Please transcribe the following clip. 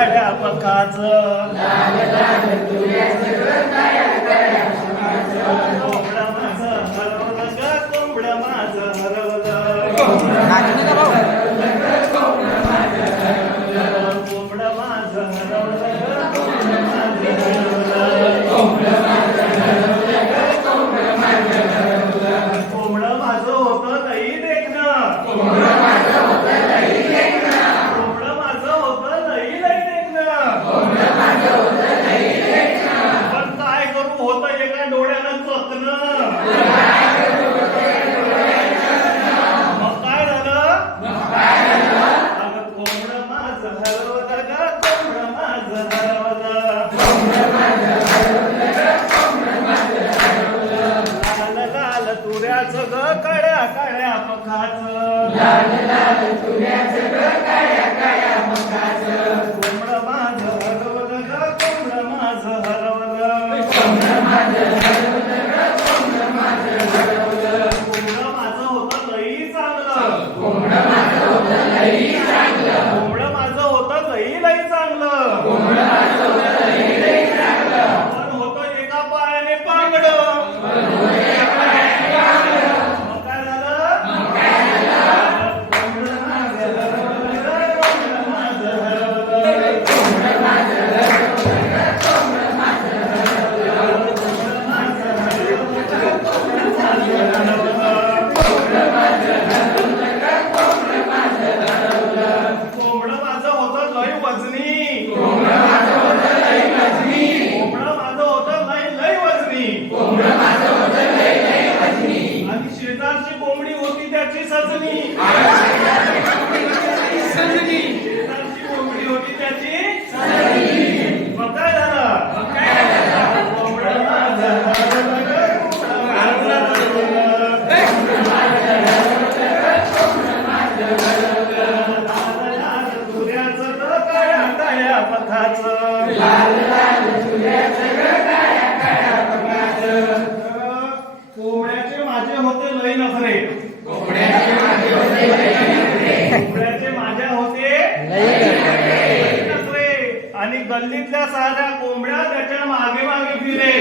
काळ्या पखाच कोंबडा माझं हरवलं ग कोंबडा माझं हरवलं कोंबडा माझं हरवलं कोंबडा माझं कोंबडं माझं होतं लई देखणं कोंबडं माझं होतं लई देखणं पण काय करू होतं एका डोळ्यानं चकणं मग काय झालं अगं कोंबडं माझं हरवलं ग कोंबडं माझं हरवलं लाल लाल तुऱ्याचं ग काळ्या काळ्या पखाचं कोंबडं माझं हरवलं ग कोंबडं माझं हरवलं कोंबडं माझं होतं लई चांगलं कोंबडं माझं होतं लई चांगलं पण होतं एका पायाने पांगडं मग काय झालं कोंबडं माझं हरवलं ग कोंबडं माझं हरवलं कोंबडं माझं होतं लय वजनी कोंबडं माझं होतं लय वजनी आणि शेजारची कोंबडी होती त्याची सजनी शेजारची कोंबडी होती त्याची मग काय झालं कोंबडं माझं हरवलं ग, लाल तुऱ्याचं ग काळ्या काळ्या पखाचं कोंबड्याचे माझे होते लई नखरे कोंबड्याचे माझ्या होते लई नखरे आणि गल्लीतल्या साऱ्या कोंबड्या त्याच्या मागे मागे फिरे